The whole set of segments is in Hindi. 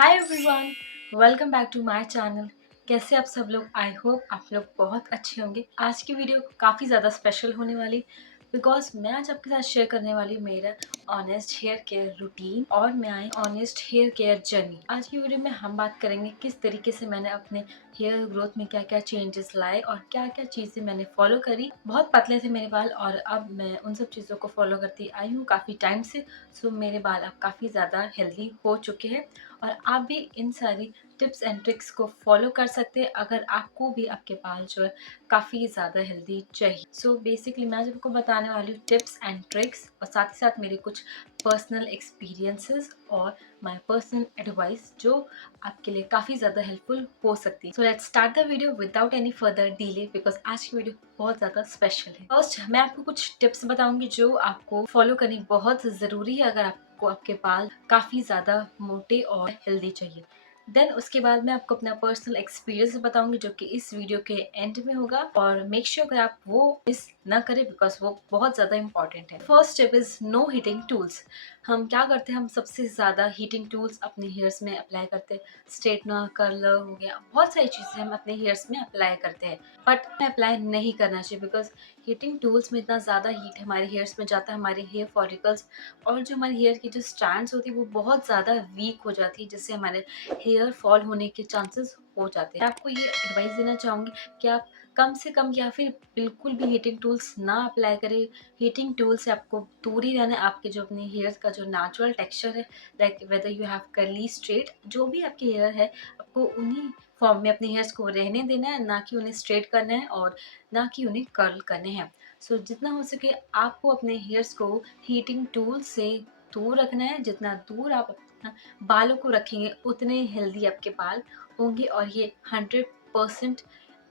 Hi everyone, welcome back to my channel. कैसे आप सब लोग? आई होप आप लोग बहुत अच्छे होंगे। आज की वीडियो काफ़ी ज़्यादा स्पेशल होने वाली बिकॉज मैं आज आपके साथ शेयर करने वाली हूँ मेरा ऑनेस्ट हेयर केयर रूटीन और मैं ऑनेस्ट हेयर केयर जर्नी। आज की वीडियो में हम बात करेंगे किस तरीके से मैंने अपने हेयर ग्रोथ में क्या क्या चेंजेस लाए और क्या क्या चीज़ें मैंने फॉलो करी। बहुत पतले थे मेरे बाल और अब मैं उन सब चीज़ों को फॉलो करती आई हूँ काफ़ी टाइम से। सो मेरे बाल अब काफ़ी ज़्यादा हेल्दी हो चुके हैं और आप भी इन सारी टिप्स एंड ट्रिक्स को फॉलो कर सकते हैं अगर आपको भी आपके बाल जो है काफ़ी ज़्यादा हेल्दी चाहिए। सो बेसिकली मैं आज आपको बताने वाली हूँ टिप्स एंड ट्रिक्स और साथ ही साथ मेरे कुछ पर्सनल एक्सपीरियंसेस और माय पर्सनल एडवाइस जो आपके लिए काफ़ी ज़्यादा हेल्पफुल हो सकती है। So let's start the video without any further delay because आज की वीडियो बहुत ज़्यादा स्पेशल है। फर्स्ट मैं आपको कुछ टिप्स बताऊंगी जो आपको फॉलो करनी बहुत ज़रूरी है अगर आपको आपके बाल काफ़ी ज़्यादा मोटे और हेल्दी चाहिए। देन उसके बाद मैं आपको अपना पर्सनल एक्सपीरियंस बताऊंगी जो कि इस वीडियो के एंड में होगा और मेक श्योर अगर आप वो मिस ना करें बिकॉज वो बहुत ज़्यादा इंपॉर्टेंट है। First step is no heating tools. हम क्या करते हैं, हम सबसे ज़्यादा हीटिंग टूल्स अपने हेयर्स में अप्लाई करते हैं। स्ट्रेटनर, कर्लर हो गया, बहुत सारी चीज़ें हम अपने हेयर्स में अप्लाई करते हैं बट अप्लाई नहीं करना चाहिए बिकॉज हीटिंग टूल्स में इतना ज़्यादा हीट हमारे हेयर्स में जाता है, हमारे हेयर फॉलिकल्स और जो हमारे हेयर की जो स्ट्रैंड्स होती है वो बहुत ज़्यादा वीक हो जाती है जिससे हमारे हेयर फॉल होने के चांसेस हो जाते हैं। मैं आपको ये एडवाइस देना चाहूँगी कि आप कम से कम या फिर बिल्कुल भी हीटिंग टूल्स ना अप्लाई करें। हीटिंग टूल से आपको दूर ही रहना है। आपके जो अपने हेयर का जो नेचुरल टेक्सचर है, like whether you have curly, straight, जो भी आपके हेयर है आपको उन्हीं फॉर्म में अपने हेयर्स को रहने देना है, ना कि उन्हें स्ट्रेट करना है और ना कि उन्हें कर्ल करने हैं। सो जितना हो सके आपको अपने हेयर्स को हीटिंग टूल से दूर रखना है। जितना दूर आप अपना बालों को रखेंगे उतने हेल्दी आपके बाल होंगे और ये 100%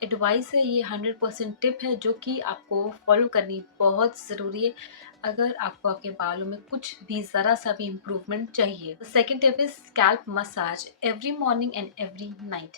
एडवाइस है, ये 100% टिप है जो कि आपको फॉलो करनी बहुत ज़रूरी है अगर आपको आपके बालों में कुछ भी ज़रा सा भी इम्प्रूवमेंट चाहिए। Second tip is scalp massage every morning and every night.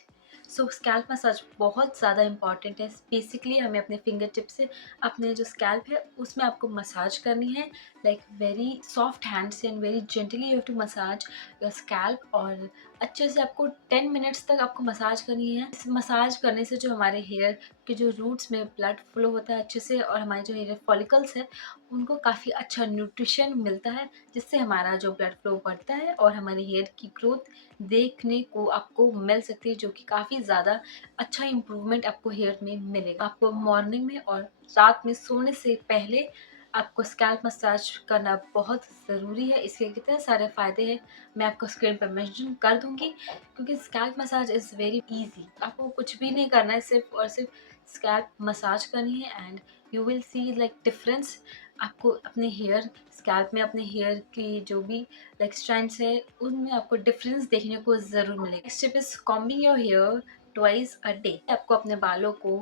So scalp massage बहुत ज़्यादा इंपॉर्टेंट है। बेसिकली हमें अपने फिंगर टिप से अपने जो स्कैल्प है उसमें आपको मसाज करनी है, लाइक वेरी सॉफ्ट हैंड से and very gently you have to massage your scalp और अच्छे से आपको 10 मिनट्स तक आपको मसाज करनी है। इस मसाज करने से जो हमारे हेयर के जो रूट्स में ब्लड फ्लो होता है अच्छे से और हमारे जो हेयर फॉलिकल्स है उनको काफ़ी अच्छा न्यूट्रिशन मिलता है जिससे हमारा जो ब्लड फ्लो बढ़ता है और हमारे हेयर की ग्रोथ देखने को आपको मिल सकती है जो कि काफ़ी ज़्यादा अच्छा इम्प्रूवमेंट आपको हेयर में मिलेगा। आपको मॉर्निंग में और रात में सोने से पहले आपको स्कैल्प मसाज करना बहुत ज़रूरी है। इसके कितने सारे फ़ायदे हैं मैं आपको स्क्रीन पर मेंशन कर दूंगी क्योंकि scalp massage is very easy. आपको कुछ भी नहीं करना है, सिर्फ और सिर्फ स्कैल्प मसाज करनी है and you will see like difference. आपको अपने हेयर स्कैल्प में अपने हेयर की जो भी लाइक स्ट्रैंड्स है उनमें आपको डिफरेंस देखने को ज़रूर मिलेगा। Next tip is combing your hair twice a day. आपको अपने बालों को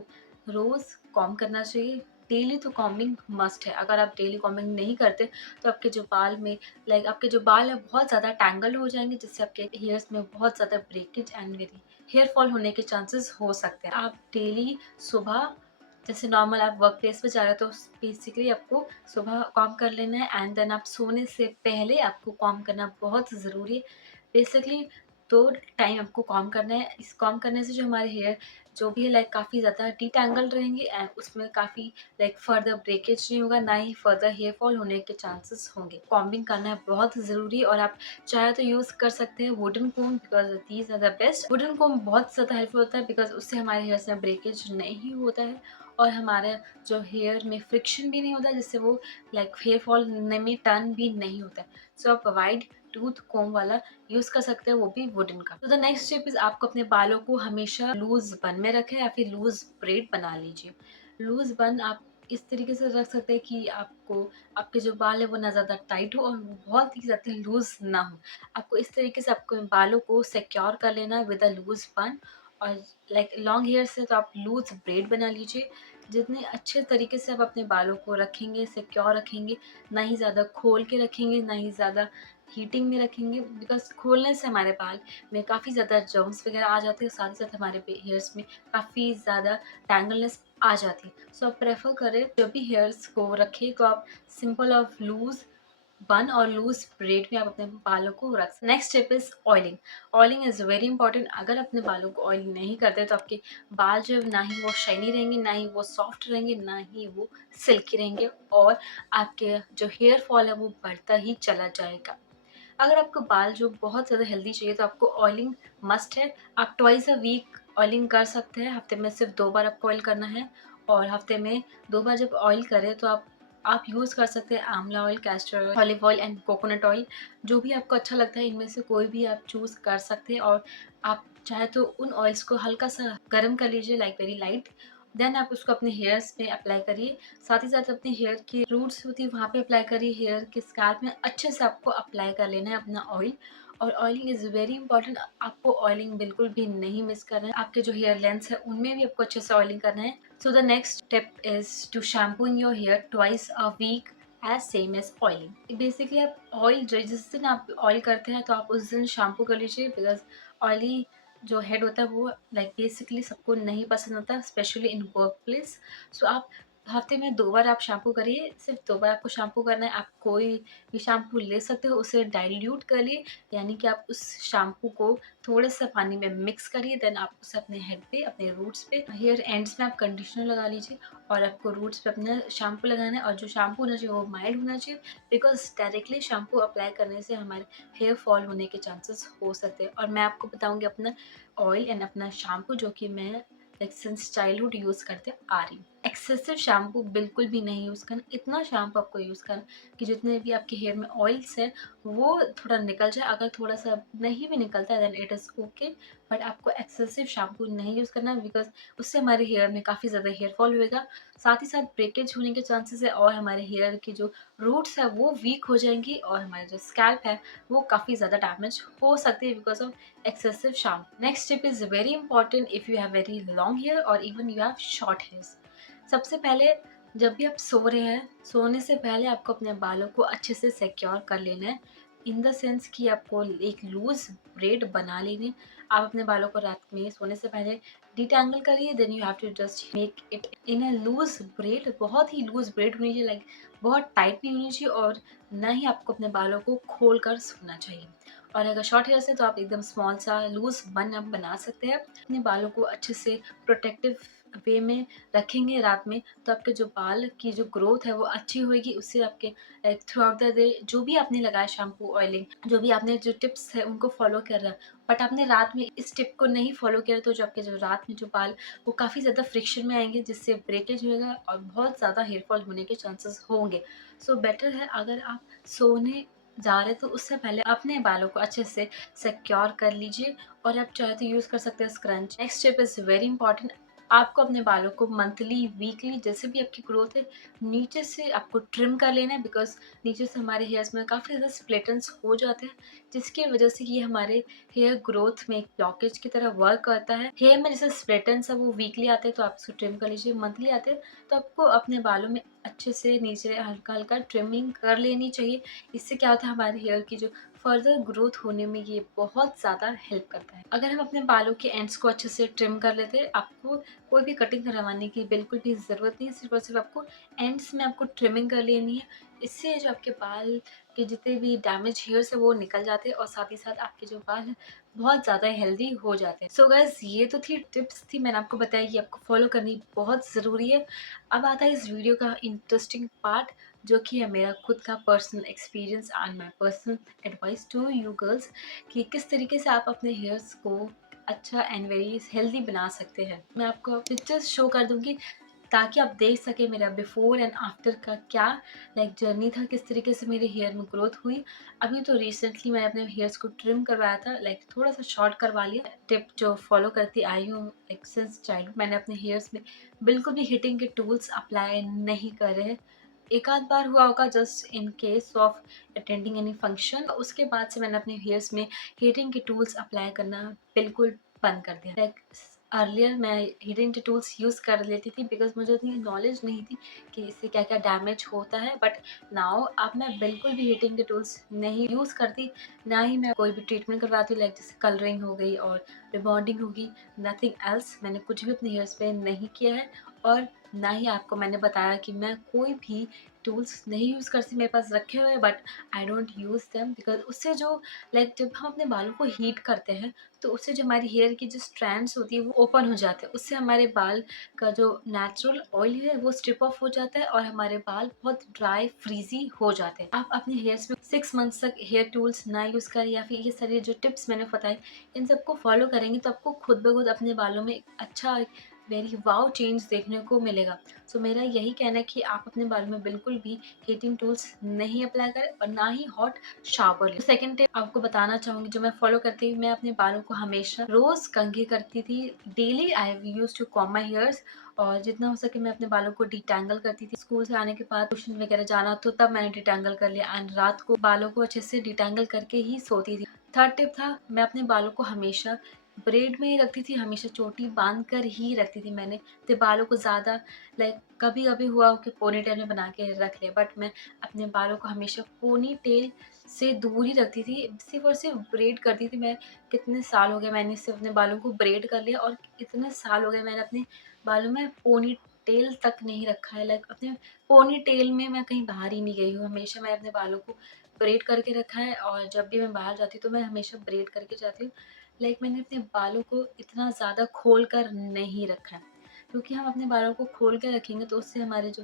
रोज़ कॉम्ब करना चाहिए। डेली तो कॉम्बिंग मस्ट है। अगर आप डेली कॉम्बिंग नहीं करते तो आपके जो बाल में लाइक आपके जो बाल है बहुत ज़्यादा टैंगल हो जाएंगे जिससे आपके हेयर्स में बहुत ज़्यादा breakage and very hair fall होने के चांसेस हो सकते हैं। आप डेली सुबह जैसे नॉर्मल आप वर्क प्लेस पे जा रहे हो तो बेसिकली आपको सुबह कॉम्ब कर लेना है एंड देन आप सोने से पहले आपको कॉम्ब करना बहुत ज़रूरी है। बेसिकली 2 टाइम आपको कॉम्ब करना है। इस कॉम्ब करने से जो हमारे हेयर जो भी है लाइक काफ़ी ज़्यादा डिटैंगल्ड रहेंगे एंड उसमें काफ़ी लाइक फर्दर ब्रेकेज नहीं होगा, ना ही फर्दर हेयर फॉल होने के चांसेस होंगे। कॉम्बिंग करना है बहुत ज़रूरी है और आप चाहे तो यूज़ कर सकते हैं wooden comb because these are the best. Wooden comb बहुत ज़्यादा हेल्पफुल होता है बिकॉज उससे हमारे हेयर्स में ब्रेकेज नहीं होता है और हमारे जो हेयर में फ्रिक्शन भी नहीं होता जिससे वो लाइक हेयर फॉल होने में टर्न भी नहीं होता है। सो आप वाइड टूथ कोम वाला यूज़ कर सकते हैं, वो भी वुडन का। तो द नेक्स्ट स्टेप इज आपको अपने बालों को हमेशा लूज बन में रखें या फिर लूज ब्रेड बना लीजिए। लूज बन आप इस तरीके से रख सकते हैं कि आपको आपके जो बाल है वो ना ज़्यादा टाइट हो और वो बहुत ही ज़्यादा लूज ना हो। आपको इस तरीके से आपको बालों को सिक्योर कर लेना है विद अ लूज बन। और लाइक लॉन्ग हेयर से तो आप लूज ब्रेड बना लीजिए। जितने अच्छे तरीके से आप अपने बालों को रखेंगे, सिक्योर रखेंगे, ना ही ज़्यादा खोल के रखेंगे, ना ही ज़्यादा हीटिंग में रखेंगे बिकॉज खोलने से हमारे बाल में काफ़ी ज़्यादा जर्म्स वगैरह आ जाते हैं, साथ ही साथ हमारे हेयर्स में काफ़ी ज़्यादा टैंगलनेस आ जाती है। सो आप प्रेफर करें जब भी हेयर्स को रखें तो आप सिंपल और लूज बन और लूज ब्रेड में आप अपने बालों को रख सकते। Next step is oiling. Oiling is very important. अगर अपने बालों को ऑयल नहीं करते तो आपके बाल जो है ना ही वो शाइनी रहेंगे, ना ही वो सॉफ्ट रहेंगे, ना ही वो सिल्की रहेंगे, और आपके जो हेयर फॉल है वो बढ़ता ही चला जाएगा। अगर आपको बाल जो बहुत ज़्यादा हेल्दी चाहिए तो आपको ऑयलिंग मस्ट है। आप ट्वाइस अ वीक ऑयलिंग कर सकते हैं। हफ्ते में सिर्फ 2 बार आपको ऑयल करना है, और हफ्ते में 2 बार जब ऑयल करें तो आप यूज़ कर सकते हैं आंवला oil, castor oil, olive oil and coconut oil. जो भी आपको अच्छा लगता है इनमें से कोई भी आप चूज़ कर सकते हैं, और आप चाहे तो उन ऑयल्स को हल्का सा गर्म कर लीजिए, लाइक वेरी लाइट। देन आप उसको अपने हेयर्स पे अप्लाई करिए। साथ ही साथ अपने हेयर की रूट्स होती है वहाँ पे अप्लाई करिए। हेयर के स्कैल्प में अच्छे से आपको अप्लाई कर लेना है अपना ऑयल। और ऑयलिंग इज़ वेरी इंपॉर्टेंट। आपको ऑयलिंग बिल्कुल भी नहीं मिस करना है। आपके जो हेयर लेंथ्स है उनमें भी आपको अच्छे से ऑयलिंग करना है। So the next step is to shampooing your hair twice a week as same as oiling. Basically आप ऑयल जिस दिन आप ऑयल करते हैं तो आप उस दिन शैम्पू कर लीजिए, बिकॉज ऑयली जो हेड होता है वो लाइक बेसिकली सबको नहीं पसंद होता, स्पेशली इन वर्क प्लेस। सो आप हफ्ते में 2 बार आप शैम्पू करिए, सिर्फ 2 बार आपको शैम्पू करना है। आप कोई भी शैम्पू ले सकते हो, उसे डाइल्यूट करिए, यानी कि आप उस शैम्पू को थोड़े से पानी में मिक्स करिए। देन आप उसे अपने हेड पे, अपने रूट्स पे, हेयर एंड्स में आप कंडीशनर लगा लीजिए, और आपको रूट्स पे अपना शैम्पू लगाना है। और जो शैम्पू होना चाहिए वो माइल्ड होना चाहिए, बिकॉज डायरेक्टली शैम्पू अप्लाई करने से हमारे हेयर फॉल होने के चांसेस हो सकते हैं। और मैं आपको बताऊंगी अपना ऑयल एंड अपना शैम्पू जो कि मैं लाइक सिंस चाइल्डहुड यूज़ करते आ रही हूँ। एक्सेसिव शैम्पू बिल्कुल भी नहीं यूज़ करना। इतना शैम्पू आपको यूज़ करना कि जितने भी आपके हेयर में ऑयल्स है वो थोड़ा निकल जाए। अगर थोड़ा सा नहीं भी निकलता है then it is okay, but आपको एक्सेसिव शैम्पू नहीं यूज़ करना, बिकॉज उससे हमारे हेयर में काफ़ी ज़्यादा हेयर फॉल होएगा, साथ ही साथ ब्रेकेज होने के चांसेस है, और हमारे हेयर की जो रूट्स है वो वीक हो जाएंगी, और हमारे जो स्कैल्प है वो काफ़ी ज़्यादा डैमेज हो सकती है because of excessive shampoo. Next tip is very important if you have very long hair or even you have short hairs. सबसे पहले जब भी आप सो रहे हैं, सोने से पहले आपको अपने बालों को अच्छे से सिक्योर कर लेना है, इन द सेंस कि आपको एक लूज ब्रेड बना लेनी। आप अपने बालों को रात में सोने से पहले डिटैंगल करिए, then you have to just make it in a loose braid. बहुत ही लूज ब्रेड होनी चाहिए, लाइक बहुत टाइट नहीं होनी चाहिए, और ना ही आपको अपने बालों को खोल कर सोना चाहिए। और अगर शॉर्ट हेयर्स है तो आप एकदम स्मॉल सा लूज बन आप बना सकते हैं। अपने बालों को अच्छे से प्रोटेक्टिव वे में रखेंगे रात में, तो आपके जो बाल की जो ग्रोथ है वो अच्छी होगी। उससे आपके थ्रू आउट द डे जो भी आपने लगाया शैम्पू, ऑयलिंग, जो भी आपने जो टिप्स है उनको फॉलो कर रहा है, बट आपने रात में इस टिप को नहीं फॉलो किया तो जो आपके जो रात में जो बाल वो काफ़ी ज़्यादा फ्रिक्शन में आएंगे, जिससे ब्रेकेज होएगा और बहुत ज़्यादा हेयर फॉल होने के चांसेस होंगे। सो बेटर है अगर आप सोने जा रहे तो उससे पहले अपने बालों को अच्छे से सिक्योर कर लीजिए, और आप चाहे तो यूज़ कर सकते हैं scrunch. Next step is very important. आपको अपने बालों को मंथली, वीकली, जैसे भी आपकी ग्रोथ है, नीचे से आपको ट्रिम कर लेना है, बिकॉज नीचे से हमारे हेयर्स में काफ़ी ज़्यादा स्प्लिटेंस हो जाते हैं, जिसकी वजह से ये हमारे हेयर ग्रोथ में एक ब्लॉकेज की तरह वर्क करता है। हेयर में जैसे स्प्लिटेंस है वो वीकली आते हैं तो आप उसको ट्रिम कर लीजिए, मंथली आते हैं तो आपको अपने बालों में अच्छे से नीचे हल्का हल्का ट्रिमिंग कर लेनी चाहिए। इससे क्या होता है, हमारे हेयर की जो फर्दर ग्रोथ होने में ये बहुत ज़्यादा हेल्प करता है। अगर हम अपने बालों के एंड्स को अच्छे से ट्रिम कर लेते हैं, आपको कोई भी कटिंग करवाने की बिल्कुल भी ज़रूरत नहीं है, सिर्फ और सिर्फ आपको एंड्स में आपको ट्रिमिंग कर लेनी है। इससे जो आपके बाल के जितने भी डैमेज हेयर्स है वो निकल जाते हैं, और साथ ही साथ आपके जो बाल हैं बहुत ज़्यादा हेल्दी हो जाते हैं। सो गाइस, ये तो थी टिप्स थी, मैंने आपको बताया कि आपको फॉलो करनी बहुत ज़रूरी है। अब आता है इस वीडियो का इंटरेस्टिंग पार्ट, जो कि है मेरा खुद का personal experience and my personal advice to you girls, कि किस तरीके से आप अपने हेयर्स को अच्छा एंड वेरी हेल्दी बना सकते हैं। मैं आपको पिक्चर्स शो कर दूंगी ताकि आप देख सके मेरा बिफोर एंड आफ्टर का क्या लाइक जर्नी था, किस तरीके से मेरे हेयर में ग्रोथ हुई। अभी तो रिसेंटली मैंने अपने हेयर्स को ट्रिम करवाया था, लाइक थोड़ा सा शॉर्ट करवा लिया। टिप जो फॉलो करती आई हूँ लाइक सिंस चाइल्डहुड, मैंने अपने हेयर्स में बिल्कुल भी हीटिंग के टूल्स अप्लाई नहीं करे हैं। एक आध बार हुआ होगा just in case of attending any function, उसके बाद से मैंने अपने हेयर्स में हीटिंग के टूल्स अप्लाई करना बिल्कुल बंद कर दिया। लाइक अर्लियर मैं हीटिंग के टूल्स यूज़ कर लेती थी, बिकॉज मुझे उतनी नॉलेज नहीं थी कि इससे क्या क्या डैमेज होता है, बट नाउ अब मैं बिल्कुल भी हीटिंग के टूल्स नहीं यूज़ करती, ना ही मैं कोई भी ट्रीटमेंट करवाती हूँ, लाइक जैसे कलरिंग हो गई और रिबॉन्डिंग होगी, नथिंग एल्स। मैंने कुछ भी अपने हेयर्स पे नहीं किया है, और ना ही आपको मैंने बताया कि मैं कोई भी टूल्स नहीं यूज़ करती, मेरे पास रखे हुए हैं, but I don't use them because उससे जो लाइक जब हम अपने बालों को हीट करते हैं तो उससे जो हमारी हेयर की जो स्ट्रैंड्स होती है वो ओपन हो जाते हैं। उससे हमारे बाल का जो नेचुरल ऑयल है वो स्ट्रिप ऑफ हो जाता है और हमारे बाल बहुत ड्राई फ्रीजी हो जाते हैं। आप अपने हेयर्स में 6 मंथ्स तक हेयर टूल्स ना यूज़ करें या फिर ये सारी जो टिप्स मैंने बताई इन सबको फॉलो करेंगे तो आपको खुद ब खुद अपने बालों में एक अच्छा वेरी वाव चेंज देखने को मिलेगा। सो मेरा यही कहना है कि आप अपने बालों में बिल्कुल भी हीटिंग टूल्स नहीं अप्लाई करें और ना ही हॉट शावर लें। सेकंड टिप आपको बताना चाहूँगी जो मैं फॉलो करती हूँ, मैं अपने बालों को हमेशा रोज़ कंघी करती थी। Daily I used to comb my hairs और जितना हो सके मैं अपने बालों को डिटैंगल करती थी। स्कूल से आने के बाद ट्यूशन वगैरह जाना तो तब मैंने डिटैंगल कर लिया एंड रात को बालों को अच्छे से डिटैंगल करके ही सोती थी। थर्ड टिप था मैं अपने बालों को हमेशा ब्रेड में ही रखती थी, हमेशा चोटी बांध कर ही रखती थी मैंने। तो बालों को ज़्यादा लाइक कभी कभी हुआ हो कि पोनी टेल में बना के रख लिया, बट मैं अपने बालों को हमेशा पोनी टेल से दूर ही रखती थी, सिर्फ और सिर्फ ब्रेड करती थी। मैं कितने साल हो गए मैंने सिर्फ अपने बालों को ब्रेड कर लिया और इतने साल हो गए मैंने अपने बालों में पोनी टेल तक नहीं रखा है। लाइक अपने पोनी टेल में मैं कहीं बाहर ही नहीं गई हूँ, हमेशा मैं अपने बालों को ब्रेड करके रखा है और जब भी मैं बाहर जाती हूँ तो मैं हमेशा ब्रेड करके जाती हूँ। लाइक मैंने अपने बालों को इतना ज़्यादा खोल कर नहीं रखा है क्योंकि हम अपने बालों को खोल कर रखेंगे तो उससे हमारे जो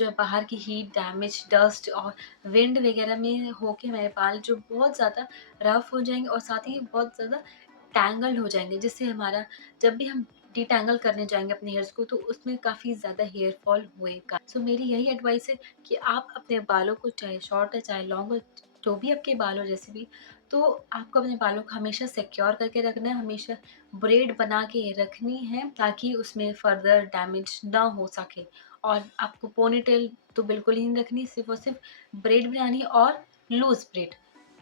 है बाहर की हीट डैमेज डस्ट और विंड वगैरह में होके हमारे बाल जो बहुत ज़्यादा रफ हो जाएंगे और साथ ही बहुत ज़्यादा टैंगल्ड हो जाएंगे, जिससे हमारा जब भी हम डिटैंगल करने जाएंगे अपने हेयर्स को तो उसमें काफ़ी ज़्यादा हेयर फॉल होएगा। सो मेरी यही एडवाइस है कि आप अपने बालों को चाहे शॉर्ट है चाहे लॉन्ग हो, जो भी आपके बाल हो जैसे भी, तो आपको अपने बालों को हमेशा सिक्योर करके रखना है, हमेशा ब्रेड बना के रखनी है ताकि उसमें फर्दर डैमेज ना हो सके। और आपको पोनीटेल तो बिल्कुल ही नहीं रखनी, सिर्फ और सिर्फ ब्रेड बनानी है और लूज ब्रेड।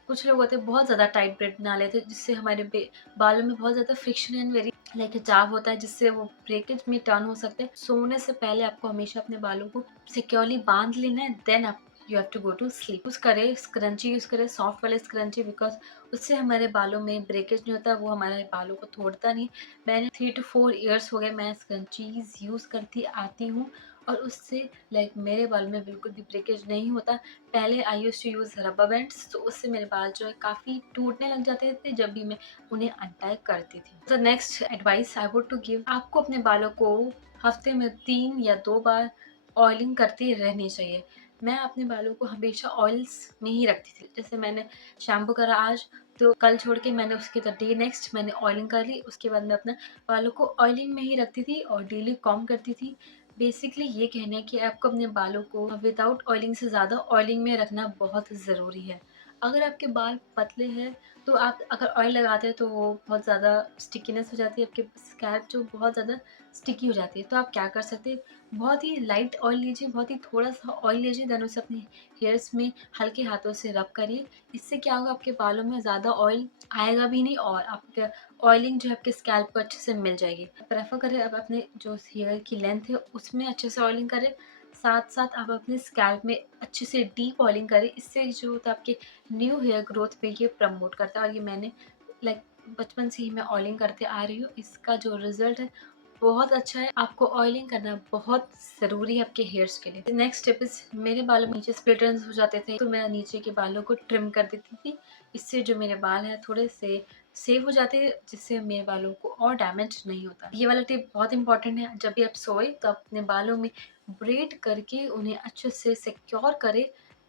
कुछ लोग होते हैं बहुत ज़्यादा टाइट ब्रेड बना लेते हैं जिससे हमारे बालों में बहुत ज़्यादा फ्रिक्शन एंड वेरी लाइक खिंचाव होता है जिससे वो ब्रेकेज में टर्न हो सकते हैं। सोने से पहले आपको हमेशा अपने बालों को सिक्योरली बांध लेना है, देन आप you have to go to sleep. Use करें स्क्रंची, यूज़ करें सॉफ्ट वाले स्क्रंची बिकॉज उससे हमारे बालों में ब्रेकेज नहीं होता, वो हमारे बालों को तोड़ता नहीं। मैंने 3 to 4 years हो गए मैं स्क्रंचीज यूज़ करती आती हूँ और उससे लाइक मेरे बाल में बिल्कुल भी ब्रेकेज नहीं होता। पहले I use to use rubber bands तो उससे मेरे बाल जो है काफ़ी टूटने लग जाते थे जब भी मैं उन्हें अनटाई करती थी। The next advice I would to give, आपको अपने बालों को हफ्ते में 3 या 2 बार ऑयलिंग करती रहनी चाहिए। मैं अपने बालों को हमेशा ऑयल्स में ही रखती थी, जैसे मैंने शैम्पू करा आज तो कल छोड़ के मैंने उसके द डे नेक्स्ट मैंने ऑयलिंग कर ली, उसके बाद मैं अपने बालों को ऑयलिंग में ही रखती थी और डेली कॉम्ब करती थी। बेसिकली ये कहना है कि आपको अपने बालों को विदाउट ऑयलिंग से ज़्यादा ऑयलिंग में रखना बहुत ज़रूरी है। अगर आपके बाल पतले हैं तो आप अगर ऑयल लगाते हैं तो वो बहुत ज़्यादा स्टिकीनेस हो जाती है, आपके स्कैल्प जो बहुत ज़्यादा स्टिकी हो जाती है। तो आप क्या कर सकते हैं, बहुत ही लाइट ऑयल लीजिए, बहुत ही थोड़ा सा ऑयल लीजिए, देन उसे अपने हेयर्स में हल्के हाथों से रब करिए। इससे क्या होगा, आपके बालों में ज़्यादा ऑयल आएगा भी नहीं और आपके ऑयलिंग जो है आपके स्कैल्प को अच्छे से मिल जाएगी। प्रेफर करें अब अपने जो हेयर की लेंथ है उसमें अच्छे से ऑयलिंग करें, साथ साथ आप अपने स्कैल्प में अच्छे से डीप ऑयलिंग करें। इससे जो होता है आपके न्यू हेयर ग्रोथ पे ये प्रमोट करता है और ये मैंने लाइक बचपन से ही मैं ऑयलिंग करते आ रही हूँ। इसका जो रिजल्ट है बहुत अच्छा है। आपको ऑयलिंग करना बहुत ज़रूरी है आपके हेयर्स के लिए। नेक्स्ट टिप इज, मेरे बालों में नीचे स्प्लिट एंड्स हो जाते थे तो मैं नीचे के बालों को ट्रिम कर देती थी। इससे जो मेरे बाल हैं थोड़े से सेव हो जाते हैं, जिससे मेरे बालों को और डैमेज नहीं होता। ये वाला टिप बहुत इंपॉर्टेंट है, जब भी आप सोए तो अपने बालों में ब्रेड करके उन्हें अच्छे से सिक्योर करें,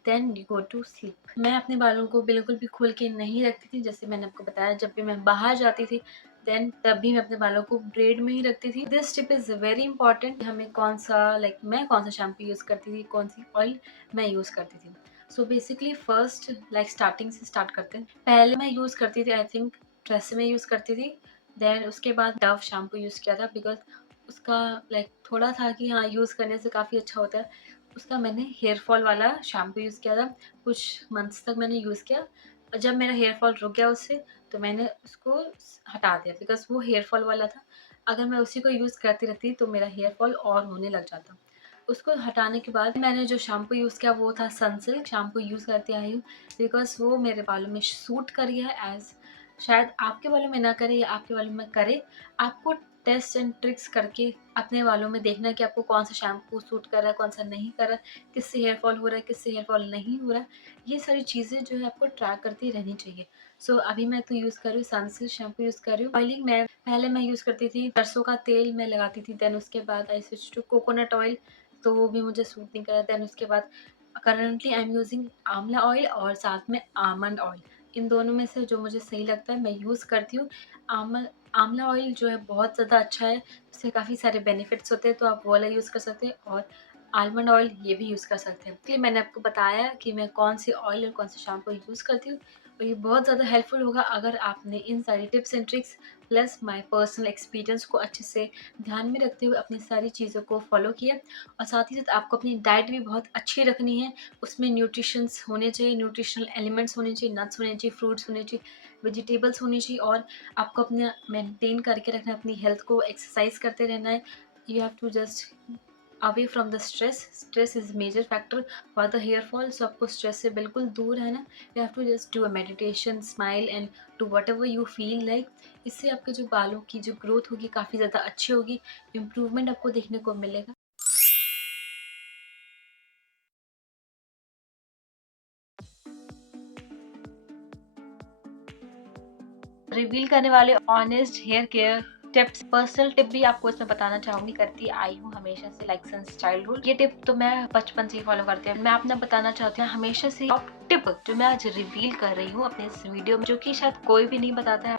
then you go to sleep. मैं अपने बालों को बिल्कुल भी खोल के नहीं रखती थी, जैसे मैंने आपको बताया जब भी मैं बाहर जाती थी देन तब भी मैं अपने बालों को ब्रेड में ही रखती थी। This tip is very important, हमें कौन सा लाइक मैं कौन सा शैम्पू यूज़ करती थी, कौन सी ऑयल मैं यूज़ करती थी। So basically first like starting से स्टार्ट करते हैं। पहले मैं यूज़ करती थी आई थिंक ट्रेसेमे यूज़ करती थी, देन उसके बाद डव शैम्पू यूज़ किया था बिकॉज उसका लाइक थोड़ा था कि हाँ यूज़ करने से काफ़ी अच्छा होता है। उसका मैंने हेयर फॉल वाला शैम्पू यूज़ किया था, कुछ मंथ्स तक मैंने यूज़ किया और जब मेरा हेयर फॉल रुक गया उससे तो मैंने उसको हटा दिया बिकॉज वो हेयर फॉल वाला था। अगर मैं उसी को यूज़ करती रहती तो मेरा हेयर फॉल और होने लग जाता। उसको हटाने के बाद मैंने जो शैम्पू यूज़ किया वो था सनसिल्क शैम्पू यूज़ करती आई हूँ बिकॉज वो मेरे बालों में सूट करी है एज शायद आपके बालों में ना करे या आपके बालों में करे। आपको टेस्ट एंड ट्रिक्स करके अपने बालों में देखना कि आपको कौन सा शैम्पू सूट कर रहा है, कौन सा नहीं कर रहा है, किससे हेयर फॉल हो रहा है, किससे हेयर फॉल नहीं हो रहा है। ये सारी चीज़ें जो है आपको ट्रैक करती रहनी चाहिए। सो अभी मैं तो यूज़ कर रही हूँ सनसिल्क शैम्पू यूज़ कर रही हूँ। ऑयलिंग मैं पहले मैं यूज़ करती थी सरसों का तेल मैं लगाती थी, देन उसके बाद I switch to coconut oil, तो वो भी मुझे सूट नहीं करा। देन उसके बाद करंटली आई एम यूजिंग आंवला ऑयल और साथ में आमंड ऑयल। इन दोनों में से जो मुझे सही लगता है मैं यूज़ करती हूँ। आंवला ऑयल जो है बहुत ज़्यादा अच्छा है, उससे काफ़ी सारे बेनिफिट्स होते हैं, तो आप वो वाला यूज़ कर सकते हैं और आलमंड ऑयल ये भी यूज़ कर सकते हैं। इसलिए मैंने आपको बताया कि मैं कौन सी ऑयल और कौन सा शैम्पू यूज़ करती हूँ, और ये बहुत ज़्यादा हेल्पफुल होगा अगर आपने इन सारी tips and tricks plus my personal experience को अच्छे से ध्यान में रखते हुए अपनी सारी चीज़ों को फॉलो किया। और साथ ही साथ आपको अपनी डाइट भी बहुत अच्छी रखनी है, उसमें न्यूट्रिशंस होने चाहिए, न्यूट्रिशनल एलिमेंट्स होने चाहिए, नट्स होने चाहिए, फ्रूट्स होने चाहिए, वेजिटेबल्स होनी चाहिए, और आपको अपना मेंटेन करके रखना है, अपनी हेल्थ को एक्सरसाइज करते रहना है। You have to just away from the stress. Stress is major factor for the hair fall, so आपको स्ट्रेस से बिल्कुल दूर रहना। You have to just do a meditation, smile and do whatever you feel like. इससे आपके जो बालों की जो ग्रोथ होगी काफ़ी ज़्यादा अच्छी होगी, इम्प्रूवमेंट आपको देखने को मिलेगा। रिवील करने वाले honest hair care tips, personal tip भी आपको इसमें बताना चाहूंगी, करती आई हूँ हमेशा से लाइक सिंस चाइल्डहुड। ये टिप तो मैं बचपन से ही फॉलो करती हूँ। मैं आपने बताना चाहती हूँ हमेशा से टॉप टिप जो मैं आज रिवील कर रही हूँ अपने इस वीडियो में, जो कि शायद कोई भी नहीं बताता है।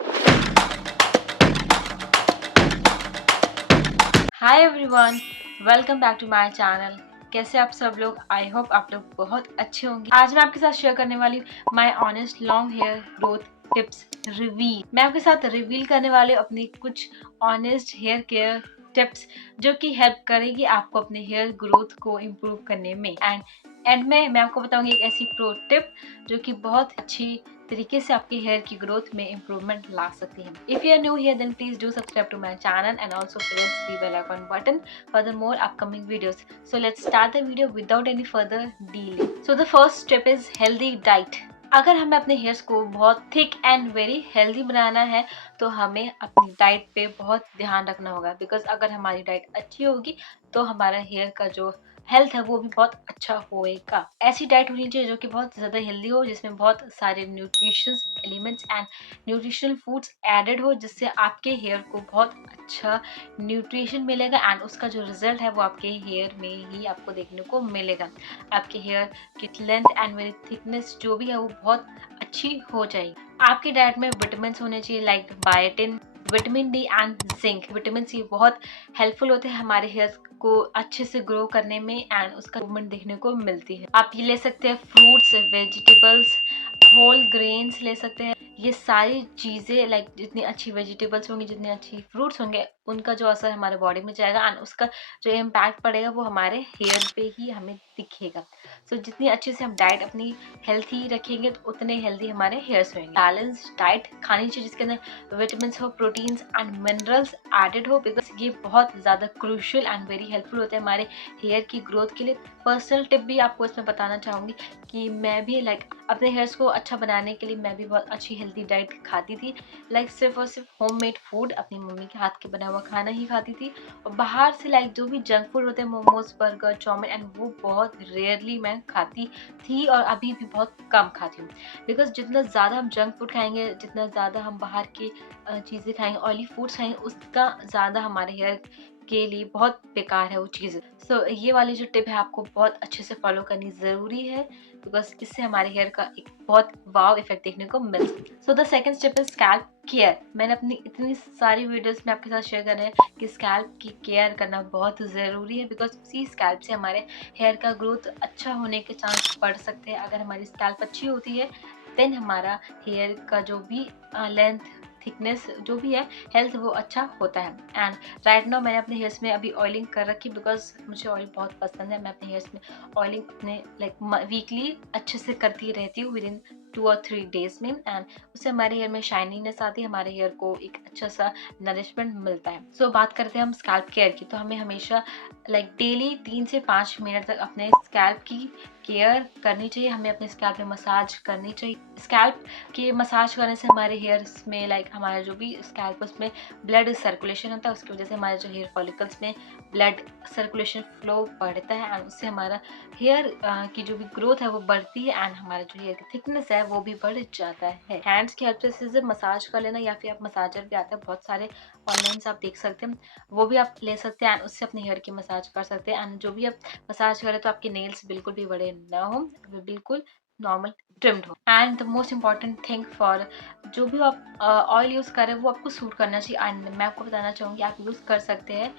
Hi everyone, welcome back to my channel. कैसे आप सब लोग? आई होप आप लोग बहुत अच्छे होंगे। आज मैं आपके साथ शेयर करने वाली my honest long hair growth tips reveal. मैं आपके साथ रिवील करने वाली अपनी कुछ ऑनेस्ट हेयर केयर टिप्स जो कि हेल्प करेगी आपको अपने हेयर ग्रोथ को इम्प्रूव करने में। एंड में मैं आपको बताऊंगी एक ऐसी प्रो टिप जो कि बहुत अच्छी तरीके से आपके हेयर की ग्रोथ में इम्प्रूवमेंट ला सकती है। If you are new here then please do subscribe to my channel and also press the bell icon button for the more upcoming videos. So let's start the video without any further delay. So the first step is healthy diet. अगर हमें अपने हेयर्स को बहुत थिक एंड वेरी हेल्दी बनाना है तो हमें अपनी डाइट पे बहुत ध्यान रखना होगा, बिकॉज अगर हमारी डाइट अच्छी होगी तो हमारा हेयर का जो हेल्थ है वो भी बहुत अच्छा होएगा। ऐसी डाइट होनी चाहिए जो कि बहुत ज़्यादा हेल्दी हो, जिसमें बहुत सारे nutritious elements and nutritional foods added हो, जिससे आपके हेयर को बहुत अच्छा न्यूट्रिशन मिलेगा एंड उसका जो रिजल्ट है वो आपके हेयर में ही आपको देखने को मिलेगा। आपके हेयर की लेंथ एंड मेरी थिकनेस जो भी है वो बहुत अच्छी हो जाएगी। आपकी डाइट में विटामिन होने चाहिए like biotin, vitamin D and zinc. Vitamin C बहुत हेल्पफुल होते हैं हमारे हेयर को अच्छे से ग्रो करने में एंड उसका मूवमेंट देखने को मिलती है। आप ये ले सकते हैं फ्रूट्स, वेजिटेबल्स, होल ग्रेन्स ले सकते हैं। ये सारी चीज़ें लाइक जितनी अच्छी वेजिटेबल्स होंगी, जितनी अच्छी फ्रूट्स होंगे, उनका जो असर हमारे बॉडी में जाएगा एंड उसका जो इम्पैक्ट पड़ेगा वो हमारे हेयर पे ही हमें दिखेगा। सो जितनी अच्छे से हम डाइट अपनी हेल्थी रखेंगे तो उतने हेल्दी हमारे हेयर्स होंगे। बैलेंस डाइट खानी चाहिए जिसके अंदर विटामिन हो, प्रोटीन्स एंड मिनरल्स एडेड हो, बिकॉज ये बहुत ज़्यादा क्रूशियल एंड वेरी हेल्पफुल होते हैं हमारे हेयर की ग्रोथ के लिए। पर्सनल टिप भी आपको इसमें बताना चाहूँगी कि मैं भी लाइक अपने हेयर्स को अच्छा बनाने के लिए मैं भी बहुत अच्छी हेल्दी डाइट खाती थी। लाइक सिर्फ और सिर्फ होममेड फूड, अपनी मम्मी के हाथ के बना हुआ खाना ही खाती थी, और बाहर से लाइक जो भी जंक फूड होते हैं मोमोज, बर्गर, चाउमीन, एंड वो बहुत रेयरली मैं खाती थी और अभी भी बहुत कम खाती हूँ। बिकॉज जितना ज़्यादा हम जंक फूड खाएंगे, जितना ज़्यादा हम बाहर की चीज़ें खाएंगे, ऑयली फूड्स खाएंगे, उसका ज़्यादा हमारे हेयर के लिए बहुत बेकार है वो चीज़। सो ये वाली जो टिप है आपको बहुत अच्छे से फॉलो करनी ज़रूरी है, बिकॉज इससे हमारे हेयर का एक बहुत वाव इफेक्ट देखने को मिल सकता है। So the second step is scalp care. मैंने अपनी इतनी सारी वीडियोस में आपके साथ शेयर कर रहे हैं कि स्कैल्प की केयर करना बहुत ज़रूरी है, बिकॉज उसी स्कैल्प से हमारे हेयर का ग्रोथ अच्छा होने के चांस बढ़ सकते हैं। अगर हमारी स्कैल्प अच्छी होती है देन हमारा हेयर का जो भी लेंथ, थिकनेस जो भी है, हेल्थ वो अच्छा होता है। एंड राइट नाउ मैंने अपने हेयर्स में अभी ऑयलिंग कर रखी, बिकॉज मुझे ऑयल बहुत पसंद है। मैं अपने हेयर्स में ऑयलिंग अपने लाइक वीकली अच्छे से करती रहती हूँ, विद इन 2 और 3 डेज में, एंड उससे हमारे हेयर में शाइनीनेस आती है, हमारे हेयर को एक अच्छा सा नरिशमेंट मिलता है। सो बात करते हैं हम स्कैल्प केयर की, तो हमें हमेशा लाइक डेली 3 से 5 मिनट तक अपने स्कैल्प की केयर करनी चाहिए। हमें अपने स्कैल्प में मसाज करनी चाहिए। स्कैल्प के मसाज करने से हमारे हेयर्स में लाइक हमारा जो भी स्कैल्प उसमें ब्लड सर्कुलेशन होता है, उसकी वजह से हमारे जो हेयर फॉलिकल्स में ब्लड सर्कुलेशन फ्लो बढ़ता है एंड उससे हमारा हेयर की जो भी ग्रोथ है वो बढ़ती है एंड हमारा जो हेयर की थिकनेस है वो भी बढ़ जाता है। हैंड्स की हेल्प से मसाज कर लेना, या फिर आप मसाजर भी आता है बहुत सारे ऑनलाइन से आप देख सकते हैं, वो भी आप ले सकते हैं एंड उससे अपने हेयर की मसाज कर सकते हैं। एंड जो भी आप मसाज करें तो आपके नेल्स बिल्कुल भी बड़े ना हो, वो बिल्कुल नॉर्मल ट्रिम्ड हो। And the most important thing for जो भी आप ऑयल यूज़ करें वो आपको सूट करना चाहिए। एंड मैं आपको बताना चाहूँगी आप यूज़ कर सकते हैं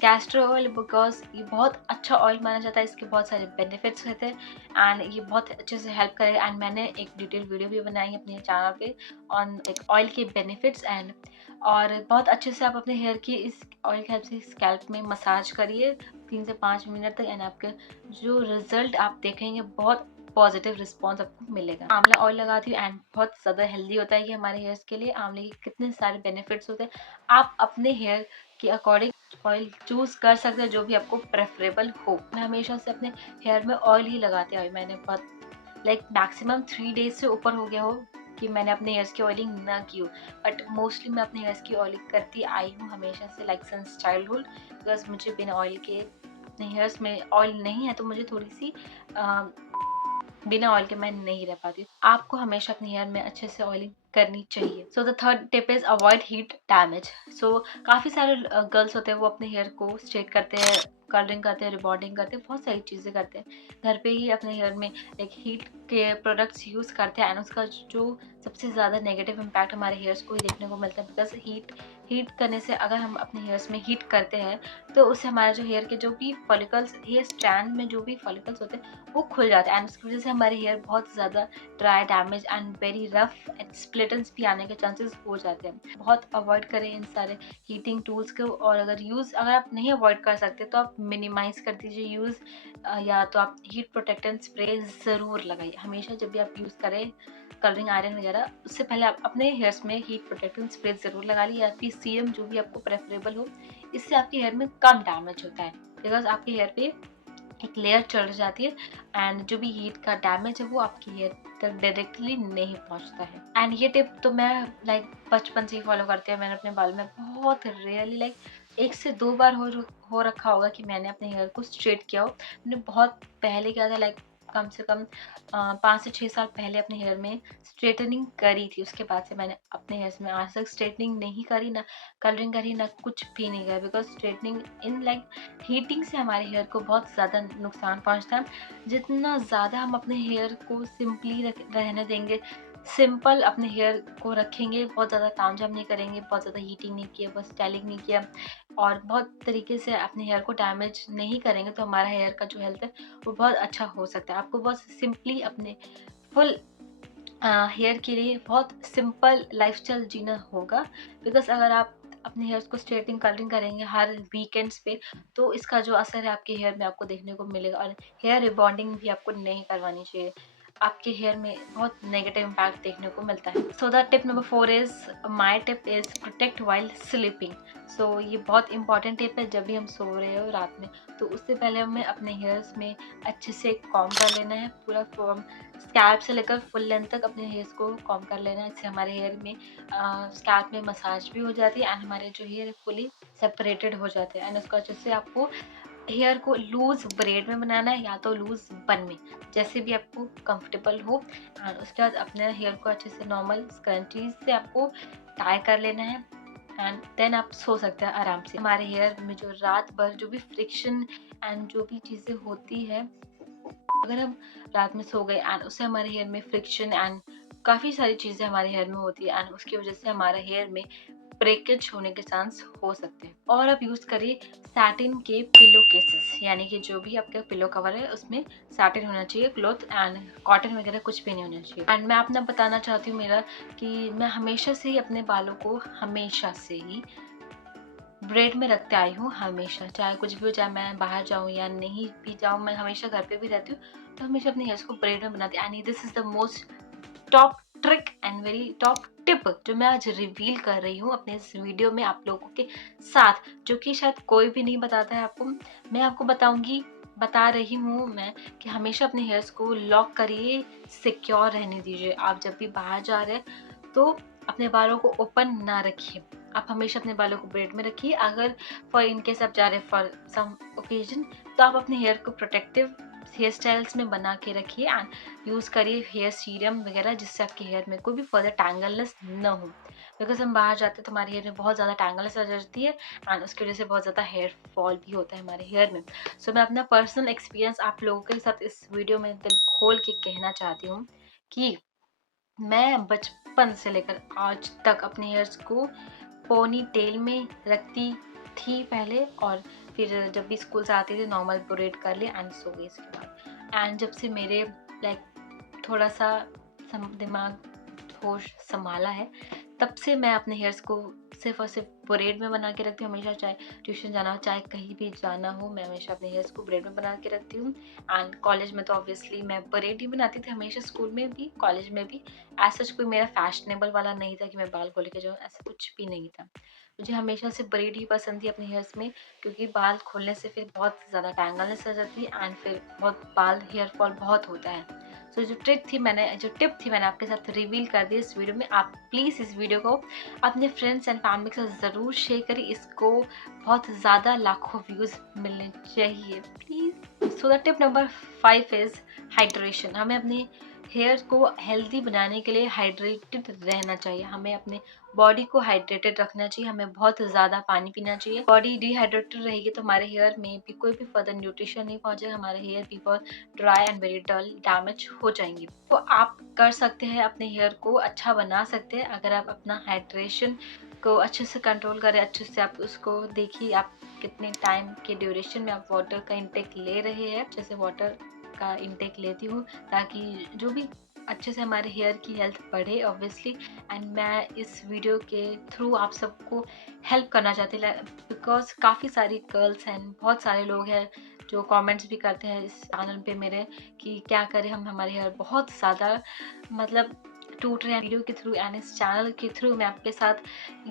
कैस्टर ऑयल, बिकॉज ये बहुत अच्छा ऑयल माना जाता है, इसके बहुत सारे बेनिफिट्स रहते हैं एंड ये बहुत अच्छे से हेल्प करेगा। एंड मैंने एक डिटेल वीडियो भी बनाई है अपने चैनल पे ऑन एक ऑयल के बेनिफिट्स एंड और बहुत अच्छे से आप अपने हेयर की इस ऑयल की हेल्प से स्कैल्प में मसाज करिए 3 से 5 मिनट तक एंड आपके जो रिजल्ट आप देखेंगे बहुत पॉजिटिव रिस्पॉन्स आपको मिलेगा। आंवला ऑयल लगाती हूँ एंड बहुत ज़्यादा हेल्दी होता है ये हमारे हेयर्स के लिए। आंवले के कितने सारे बेनिफिट्स होते हैं, आप अपने हेयर के अकॉर्डिंग ऑयल चूज कर सकते हैं जो भी आपको प्रेफरेबल हो। मैं हमेशा से अपने हेयर में ऑयल ही लगाते आई, मैंने बहुत लाइक मैक्सिमम 3 डेज से ऊपर हो गया हो कि मैंने अपने हेयर्स की ऑयलिंग ना की हो, बट मोस्टली मैं अपने हेयर्स की ऑयलिंग करती आई हूँ हमेशा से लाइक सिंस चाइल्डहुड। बिकॉज मुझे बिना ऑयल के अपने हेयर्स में ऑयल नहीं है तो मुझे थोड़ी सी बिना ऑयल के मैं नहीं रह पाती। आपको हमेशा अपने हेयर में अच्छे से ऑयलिंग करनी चाहिए। So the third tip is avoid heat damage. So काफ़ी सारे गर्ल्स होते हैं वो अपने हेयर को स्ट्रेट करते हैं, कलरिंग करते हैं, रिबॉन्डिंग करते हैं, बहुत सारी चीज़ें करते हैं घर पे ही अपने हेयर में एक हीट के प्रोडक्ट्स यूज़ करते हैं एंड उसका जो सबसे ज़्यादा नेगेटिव इम्पैक्ट हमारे हेयर्स को ही देखने को मिलता है। बिकॉज हीट करने से अगर हम अपने हेयर्स में हीट करते हैं तो उससे हमारे जो हेयर के जो भी फॉलिकल्स, हेयर स्ट्रैंड में जो भी फॉलिकल्स होते हैं वो खुल जाते हैं एंड उसकी वजह से हमारे हेयर बहुत ज़्यादा dry, damage and very rough and split ends भी आने के चांसेस हो जाते हैं। बहुत अवॉइड करें इन सारे हीटिंग टूल्स को, और अगर आप नहीं अवॉइड कर सकते तो आप मिनिमाइज कर दीजिए यूज़, या तो आप हीट प्रोटेक्टेंट स्प्रे ज़रूर लगाइए हमेशा जब भी आप यूज़ करें कलरिंग आयरन वगैरह। उससे पहले आप अपने हेयर्स में हीट प्रोटेक्टेंट स्प्रे ज़रूर लगा लीजिए, या फिर सीरम जो भी आपको प्रेफरेबल हो। इससे आपके हेयर में कम डैमेज होता है बिकॉज आपके हेयर पे एक लेयर चढ़ जाती है एंड जो भी हीट का डैमेज है वो आपकी हेयर तक डायरेक्टली नहीं पहुंचता है। एंड ये टिप तो मैं लाइक बचपन से ही फॉलो करती हूँ। मैंने अपने बाल में बहुत रेयरली लाइक 1 से 2 बार हो रखा होगा कि मैंने अपने हेयर को स्ट्रेट किया हो। मैंने बहुत पहले किया था, लाइक कम से कम 5 से 6 साल पहले अपने हेयर में स्ट्रेटनिंग करी थी। उसके बाद से मैंने अपने हेयर्स में आज तक स्ट्रेटनिंग नहीं करी, ना कलरिंग करी, ना कुछ भी नहीं करा। Because straightening in like heating से हमारे हेयर को बहुत ज़्यादा नुकसान पहुंचता है। जितना ज़्यादा हम अपने हेयर को सिंपली रहने देंगे, सिंपल अपने हेयर को रखेंगे, बहुत ज़्यादा तामझाम नहीं करेंगे, बहुत ज़्यादा हीटिंग नहीं किया, बहुत स्टाइलिंग नहीं किया और बहुत तरीके से अपने हेयर को डैमेज नहीं करेंगे, तो हमारा हेयर का जो हेल्थ है वो बहुत अच्छा हो सकता है। आपको बहुत सिंपली अपने फुल हेयर के लिए बहुत सिंपल लाइफस्टाइल जीना होगा। बिकॉज अगर आप अपने हेयर्स को स्ट्रेटिंग कलरिंग करेंगे हर वीकेंड्स पे तो इसका जो असर है आपके हेयर में आपको देखने को मिलेगा। और हेयर रिबॉन्डिंग भी आपको नहीं करवानी चाहिए, आपके हेयर में बहुत नेगेटिव इम्पैक्ट देखने को मिलता है। So the tip number 4 is, my tip is protect while sleeping. So ये बहुत इंपॉर्टेंट टिप है। जब भी हम सो रहे हो रात में तो उससे पहले हमें अपने हेयर्स में अच्छे से कॉम कर लेना है, पूरा स्कैल्प से लेकर फुल लेंथ तक अपने हेयर्स को कॉम कर लेना है। इससे हमारे हेयर में स्कैल्प में मसाज भी हो जाती है एंड हमारे जो हेयर है फुली सेपरेटेड हो जाते हैं। एंड उसका अच्छे से आपको हेयर को लूज ब्रेड में बनाना है या तो लूज बन में, जैसे भी आपको कंफर्टेबल हो। एंड उसके बाद अपने हेयर को अच्छे से नॉर्मल स्क्रंचीज से आपको टाई कर लेना है एंड देन आप सो सकते हैं आराम से। हमारे हेयर में जो रात भर जो भी फ्रिक्शन एंड जो भी चीज़ें होती है, अगर हम रात में सो गए एंड उससे हमारे हेयर में फ्रिक्शन एंड काफ़ी सारी चीज़ें हमारे हेयर में होती है एंड उसकी वजह से हमारे हेयर में ब्रेकेज होने के चांस हो सकते हैं। और आप यूज़ करिए सैटिन के पिलो केसेस, यानी कि जो भी आपका पिलो कवर है उसमें सैटिन होना चाहिए, क्लॉथ एंड कॉटन वगैरह कुछ भी नहीं होना चाहिए। एंड मैं अपना बताना चाहती हूँ मेरा कि मैं हमेशा से ही अपने बालों को हमेशा से ही ब्रेड में रखते आई हूँ हमेशा, चाहे कुछ भी हो, चाहे मैं बाहर जाऊँ या नहीं भी जाऊँ, मैं हमेशा घर पे भी रहती हूँ तो हमेशा अपने हेयर्स को ब्रेड में बनाती हूँ। And this is the most top trick and very top tip जो मैं आज रिवील कर रही हूँ अपने इस वीडियो में आप लोगों के साथ, जो कि शायद कोई भी नहीं बताता है आपको, मैं आपको बता रही हूँ मैं कि हमेशा अपने हेयर्स को लॉक करिए, सिक्योर रहने दीजिए। आप जब भी बाहर जा रहे हैं तो अपने बालों को ओपन ना रखिए, आप हमेशा अपने बालों को ब्रेड में रखिए। अगर फॉर इन केस आप जा रहे हैं फॉर सम ओकेजन, तो आप अपने हेयर को प्रोटेक्टिव हेयर स्टाइल्स में बना के रखिए एंड यूज़ करिए हेयर सीरम वगैरह, जिससे आपके हेयर में कोई भी फर्दर टैंगलनेस न हो। बिकॉज हम बाहर जाते हैं तो हमारे हेयर में बहुत ज़्यादा टैंगलनेस आ जाती है एंड उसकी वजह से बहुत ज़्यादा हेयर फॉल भी होता है हमारे हेयर में। सो मैं अपना पर्सनल एक्सपीरियंस आप लोगों के साथ इस वीडियो में दिल खोल के कहना चाहती हूँ कि मैं बचपन से लेकर आज तक अपने हेयर्स को पोनी टेल में रखती थी पहले, और फिर जब भी स्कूल से आती थी नॉर्मल ब्रेड कर लिए एंड सो गई इसके बाद। एंड जब से मेरे लाइक थोड़ा सा दिमाग होश संभाला है, तब से मैं अपने हेयर्स को सिर्फ और सिर्फ ब्रेड में बना के रखती हूँ हमेशा। चाहे ट्यूशन जाना हो, चाहे कहीं भी जाना हो, मैं हमेशा अपने हेयर्स को ब्रेड में बना के रखती हूँ। एंड कॉलेज में तो ऑब्वियसली मैं ब्रेड ही बनाती थी हमेशा, स्कूल में भी कॉलेज में भी। ऐसा कोई मेरा फैशनेबल वाला नहीं था कि मैं बाल खोल के जाऊँ, ऐसा कुछ भी नहीं था। मुझे हमेशा से ब्रेड ही पसंद थी अपने हेयर्स में, क्योंकि बाल खोलने से फिर बहुत ज़्यादा टैंगलनेस आ जाती है एंड फिर बहुत बाल हेयर फॉल बहुत होता है। सो जो टिप थी मैंने आपके साथ रिवील कर दी इस वीडियो में। आप प्लीज़ इस वीडियो को अपने फ्रेंड्स एंड फैमिली के साथ ज़रूर शेयर करें, इसको बहुत ज़्यादा लाखों व्यूज़ मिलने चाहिए please. So the tip number 5 is hydration. हमें अपने हेयर को हेल्दी बनाने के लिए हाइड्रेटेड रहना चाहिए, हमें अपने बॉडी को हाइड्रेटेड रखना चाहिए, हमें बहुत ज़्यादा पानी पीना चाहिए। बॉडी डिहाइड्रेटेड रहेगी तो हमारे हेयर में भी कोई भी फर्दर न्यूट्रिशन नहीं पहुंचेगा, हमारे हेयर भी बहुत dry and very dull damage हो जाएंगे। तो आप कर सकते हैं, अपने हेयर को अच्छा बना सकते हैं अगर आप अपना हाइड्रेशन को अच्छे से कंट्रोल करें। अच्छे से आप उसको देखिए, आप कितने टाइम के ड्यूरेशन में आप वाटर का इंटेक ले रहे हैं। अच्छे से वाटर का इंटेक लेती हूँ ताकि जो भी अच्छे से हमारे हेयर की हेल्थ बढ़े ऑब्वियसली। एंड मैं इस वीडियो के थ्रू आप सबको हेल्प करना चाहती हूँ, बिकॉज काफ़ी सारी गर्ल्स हैं, बहुत सारे लोग हैं जो कमेंट्स भी करते हैं इस चैनल पे मेरे कि क्या करें हम, हमारे हेयर बहुत ज़्यादा मतलब टूट रहे हैं। वीडियो के थ्रू एंड इस चैनल के थ्रू मैं आपके साथ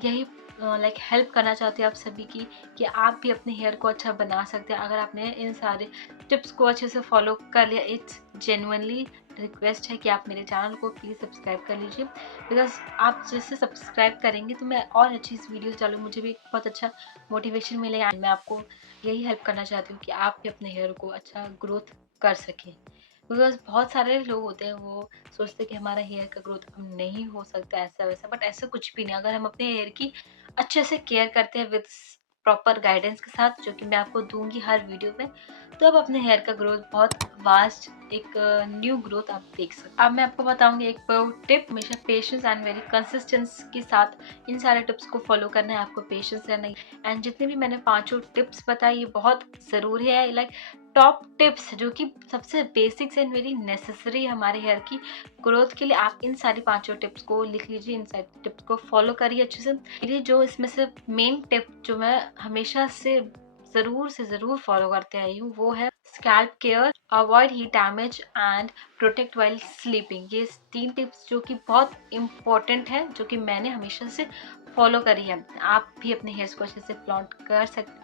यही लाइक हेल्प करना चाहती हूँ आप सभी की, कि आप भी अपने हेयर को अच्छा बना सकते हैं अगर आपने इन सारे टिप्स को अच्छे से फॉलो कर लिया। इट्स जेन्युइनली रिक्वेस्ट है कि आप मेरे चैनल को प्लीज़ सब्सक्राइब कर लीजिए, बिकॉज आप जैसे सब्सक्राइब करेंगे तो मैं और अच्छी इस वीडियो चालू, मुझे भी बहुत अच्छा मोटिवेशन मिलेगा एंड मैं आपको यही हेल्प करना चाहती हूँ कि आप भी अपने हेयर को अच्छा ग्रोथ कर सकें। बिकॉज बहुत सारे लोग होते हैं वो सोचते हैं कि हमारा हेयर का ग्रोथ अब नहीं हो सकता ऐसा वैसा, बट ऐसा कुछ भी नहीं। अगर हम अपने हेयर की अच्छे से केयर करते हैं विद प्रॉपर गाइडेंस के साथ, जो कि मैं आपको दूंगी हर वीडियो में, तो आप अपने हेयर का ग्रोथ बहुत वास्ट एक न्यू ग्रोथ आप देख सकते हैं। अब मैं आपको बताऊंगी एक टिप, हमेशा पेशेंस एंड वेरी कंसिस्टेंस के साथ इन सारे टिप्स को फॉलो करना है, आपको पेशेंस रहना है। एंड जितने भी मैंने 5 टिप्स बताई ये बहुत ज़रूरी है, लाइक टॉप टिप्स जो कि सबसे बेसिक्स एंड वेरी नेसेसरी हमारे हेयर की ग्रोथ के लिए। आप इन सारी 5 टिप्स को लिख लीजिए, इन सारी टिप्स को फॉलो करिए अच्छे से। मेरी जो इसमें से मेन टिप जो मैं हमेशा से ज़रूर फॉलो करते आई हूँ वो है scalp care, avoid heat damage and protect while sleeping. ये 3 टिप्स जो कि बहुत इंपॉर्टेंट है, जो कि मैंने हमेशा से फॉलो करी है। आप भी अपने हेयर्स को अच्छे से फ्लॉन्ट कर सकते।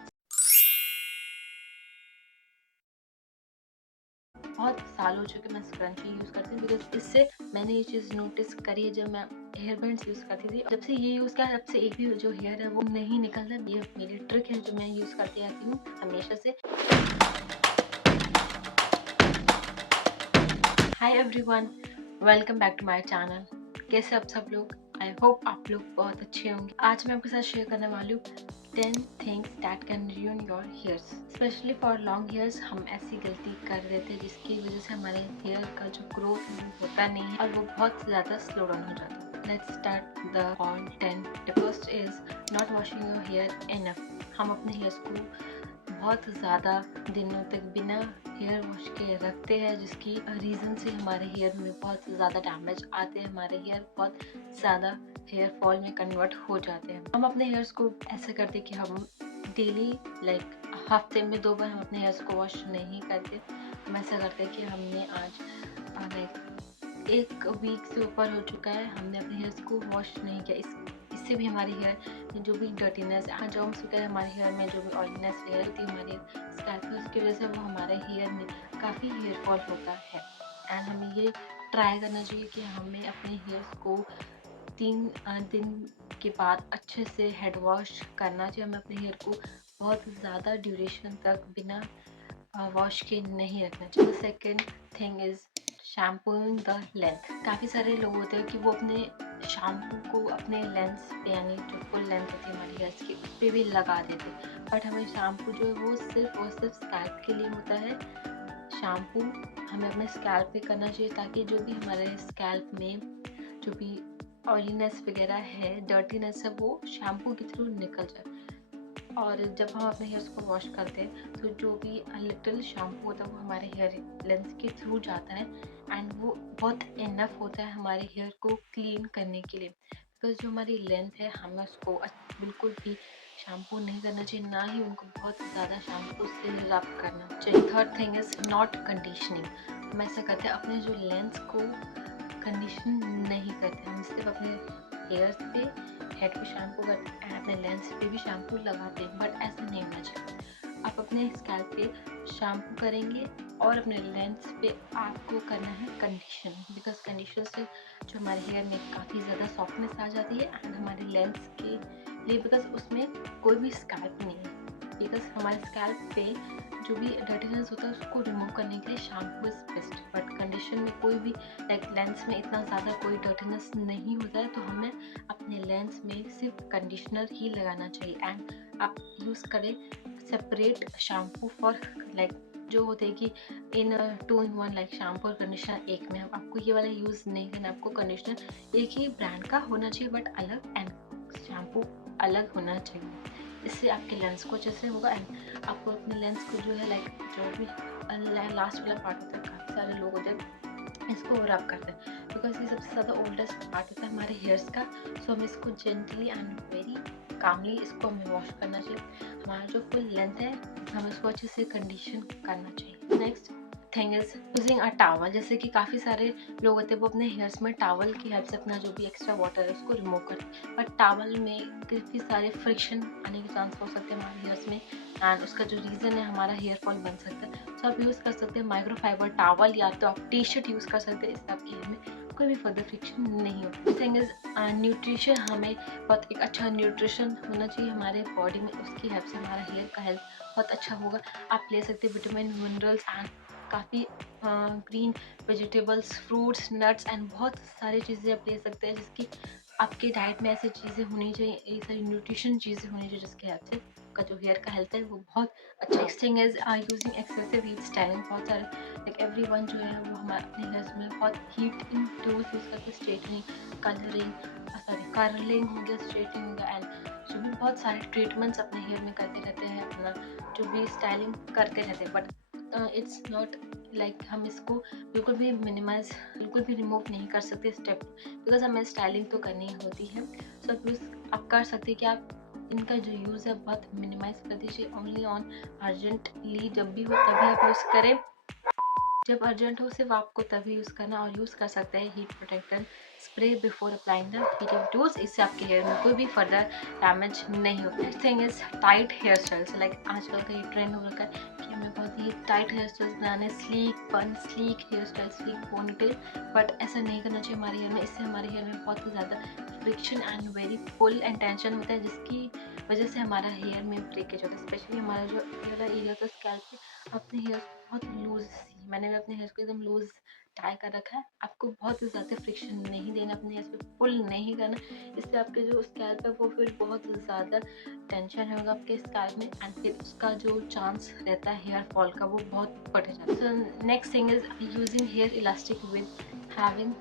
बहुत साल हो चुके मैं स्क्रंची यूज़ करती हूँ, बिकॉज इससे मैंने ये चीज़ नोटिस करी है जब मैं हेयर बैंड्स यूज़ करती थी। जब से ये यूज़ किया तब से एक भी जो हेयर है वो नहीं निकलता। ये मेरी ट्रिक है जो मैं यूज़ करती आती हूँ हमेशा से। Hi everyone, welcome back to my channel. कैसे आप सब लोग? आई होप आप लोग बहुत अच्छे होंगे। आज मैं आपके साथ शेयर करने वाली हूँ 10 things that can ruin your hairs, specially for long hairs. हम ऐसी गलती कर रहे थे जिसकी वजह से हमारे हेयर का जो ग्रोथ होता नहीं है और वो बहुत ज़्यादा स्लो डाउन हो जाता है। Let's start the all 10। The first is not washing your hair enough. हम अपने हेयर्स को बहुत ज़्यादा दिनों तक बिना हेयर वॉश के रखते हैं, जिसकी रीज़न से हमारे हेयर में बहुत ज़्यादा डैमेज आते हैं, हमारे हेयर बहुत ज़्यादा हेयर फॉल में कन्वर्ट हो जाते हैं। हम अपने हेयर्स को ऐसे करते कि हम डेली लाइक हफ्ते में 2 बार हम अपने हेयर्स को वॉश नहीं करते। हम ऐसा करते कि हमने आज लाइक 1 वीक से ऊपर हो चुका है, हमने अपने हेयर्स को वॉश नहीं किया। इससे भी हमारे हेयर में जो भी डर्टीनेस, जर्म्स वगैरह हमारे हेयर में जो भी ऑयलीनेस लेयर होती है हमारे स्कैल्प में, उसकी वजह से वो हमारे हेयर में काफ़ी हेयर फॉल होता है। एंड हमें ये ट्राई करना चाहिए कि हमें अपने हेयर्स को 3 दिन के बाद अच्छे से हेड वॉश करना चाहिए। हमें अपने हेयर को बहुत ज़्यादा ड्यूरेशन तक बिना वॉश के नहीं रखना चाहिए। Second thing is shampooing the length. काफ़ी सारे लोग होते हैं कि वो अपने शैम्पू को अपने लेंस पे, यानी जो फुल लेंथ होती है हमारी हेयर्स की, उस पर भी लगा देते हैं। बट हमें शैम्पू जो है वो सिर्फ और सिर्फ स्कैल्प के लिए होता है। शैम्पू हमें अपने स्कैल्प पे करना चाहिए ताकि जो भी हमारे स्कैल्प में जो भी ऑयलीनेस वगैरह है, डर्टीनेस है, वो शैम्पू के थ्रू निकल जाए। और जब हम अपने हेयर्स को वॉश करते हैं तो जो भी लिटिल शैम्पू होता है वो हमारे हेयर लेंस के थ्रू जाता है एंड वो बहुत इनफ होता है हमारे हेयर को क्लीन करने के लिए। बिकॉज जो हमारी लेंथ है हमें उसको बिल्कुल भी शैम्पू नहीं करना चाहिए, ना ही उनको बहुत ज़्यादा शैम्पू से रब करना चाहिए। Third thing is not conditioning. हम ऐसा करते हैं अपने जो लेंस को कंडीशन नहीं करते, हम सिर्फ अपने हेयर्स पे, हेड पे शैम्पू करते हैं, अपने लेंस पे भी शैम्पू लगाते हैं। बट ऐसा नहीं होना चाहिए। आप अपने स्कैल्प पे शैम्पू करेंगे और अपने लेंस पे आपको करना है कंडीशन। बिकॉज कंडीशनर से जो हमारे हेयर में काफ़ी ज़्यादा सॉफ्टनेस आ जाती है एंड हमारे लेंस के लिए, बिकॉज उसमें कोई भी स्कैल्प नहीं है। बिकॉज हमारे स्कैल्प पे जो भी डर्टीनेस होता है उसको रिमूव करने के लिए shampoo is best. But condition में कोई भी लाइक लेंस में इतना ज़्यादा कोई डर्टीनेस नहीं होता है, तो हमें अपने लेंस में सिर्फ कंडीशनर ही लगाना चाहिए। एंड आप यूज़ करें सेपरेट शैम्पू फॉर लाइक जो होते हैं कि इन 2 in 1, लाइक शैम्पू और कंडीशनर एक में। आपको ये वाला यूज़ नहीं करना, आपको कंडीशनर एक ही ब्रांड का होना चाहिए बट अलग, एंड शैम्पू अलग होना चाहिए। इससे आपके लेंस को अच्छे से होगा एंड आपको अपने लेंस को जो है लाइक जो भी लास्ट वाला पार्ट होता है, काफ़ी सारे लोग होते हैं इसको रब करते हैं बिकॉज ये सबसे ज़्यादा ओल्डेस्ट पार्ट होता है हमारे हेयर्स का। सो हमें इसको जेंटली एंड वेरी कामली इसको हमें वॉश करना चाहिए। हमारा जो फुल लेंथ है हमें उसको अच्छे से कंडीशन करना चाहिए। Next thing is using a towel. जैसे कि काफ़ी सारे लोग होते हैं वो अपने हेयर्स में टावल की हेल्प से अपना जो भी एक्स्ट्रा वाटर है उसको रिमूव करते हैं। बट टावल में काफ़ी सारे फ्रिक्शन आने के चांस हो सकते हैं हमारे हेयर्स में एंड उसका जो रीज़न है हमारा हेयर फॉल बन सकता है। तो आप यूज़ कर सकते हैं माइक्रोफाइबर टावल, या तो आप टी शर्ट यूज़ कर सकते हैं। इससे आपके हेयर में कोई भी फर्दर फ्रिक्शन नहीं होता। Thing is nutrition. हमें बहुत एक अच्छा न्यूट्रिशन होना चाहिए हमारे बॉडी में, उसकी हेल्प से हमारा हेयर का हेल्थ बहुत अच्छा होगा। आप ले सकते हैं विटामिन, मिनरल्स एंड काफ़ी green vegetables, fruits, nuts and बहुत सारी चीज़ें आप ले सकते हैं जिसकी आपके डाइट में ऐसी चीज़ें होनी चाहिए, ये सारी न्यूट्रिशन चीज़ें होनी चाहिए जिसके हेल्प से आपका जो हेयर का हेल्थ है वो बहुत अच्छा। Next thing is using excessive heat styling. बहुत सारे लाइक एवरीवन जो है वो हमारे अपने हेयर्स में बहुत हीटिंग टूल्स यूज़ करते हैं, स्ट्रेटनिंग, कर्लिंग हो गया, स्ट्रेटनिंग हो गया एंड जो भी बहुत सारे ट्रीटमेंट्स अपने हेयर में करते रहते हैं, अपना जो भी स्टाइलिंग करते रहते हैं। बट इट्स नॉट लाइक हम इसको बिल्कुल भी मिनिमाइज, बिल्कुल भी रिमूव नहीं कर सकते स्टेप, बिकॉज हमें स्टाइलिंग तो करनी ही होती है। सो आप कर सकते हैं कि आप इनका जो यूज़ है बहुत मिनिमाइज कर दीजिए। ओनली ऑन अर्जेंटली जब भी हो तभी आप यूज़ करें, जब अर्जेंट हो सिर्फ आपको तभी यूज़ करना। और यूज़ कर सकते हैं heat protector spray before applying the heating tools. इससे आपके हेयर में कोई भी फर्दर डैमेज नहीं होता। Next thing is tight hair styles. Like आजकल का ये ट्रेंड हो रखा है कि हमें बहुत ही टाइट हेयर स्टाइल्स बनाने, sleek bun, sleek hair style, sleek ponytail. But ऐसा नहीं करना चाहिए हमारे हेयर में। इससे हमारे हेयर में बहुत ही ज़्यादा friction and very pull and tension होता है जिसकी वजह से हमारा हेयर में ब्रेकेज होता है। स्पेशली हमारा जो ये वाला एरिया होता है स्कैल्प पे, अपने हेयर बहुत लूज, मैंने भी अपने हेयर को एकदम लूज टाई कर रखा है। आपको बहुत ज़्यादा फ्रिक्शन नहीं देना, अपने हेयर पे पुल नहीं करना। इससे आपके जो स्कैल्प है वो फिर बहुत ज़्यादा टेंशन होगा आपके स्कैल्प में एंड फिर उसका जो चांस रहता है हेयर फॉल का वो बहुत बढ़ जाता है। So next thing is using hair elastic with having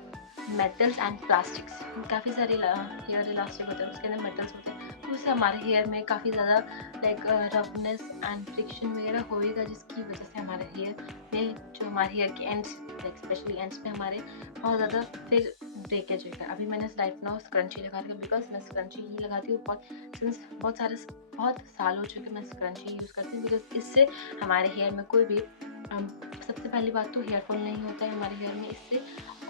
metals and plastics. काफ़ी सारे हेयर इलास्टिक होते हैं, उसके अंदर मेटल्स होते हैं, तो उससे हमारे हेयर में काफ़ी ज़्यादा लाइक रफनेस एंड फ्रिक्शन वगैरह होएगा जिसकी वजह से हमारे हेयर में जो हमारे हेयर के एंड्स, लाइक स्पेशली एंड्स में हमारे बहुत ज़्यादा फिर ब्रेकेज होगा। अभी मैंने राइट नाउ स्क्रंची लगा रखा है बिकॉज मैं स्क्रंची ही लगाती हूँ बहुत साल हो चुके मैं स्क्रंची यूज़ करती हूँ। बिकॉज इससे हमारे हेयर में कोई भी सबसे पहली बात तो हेयर फॉल नहीं होता है हमारे हेयर में इससे,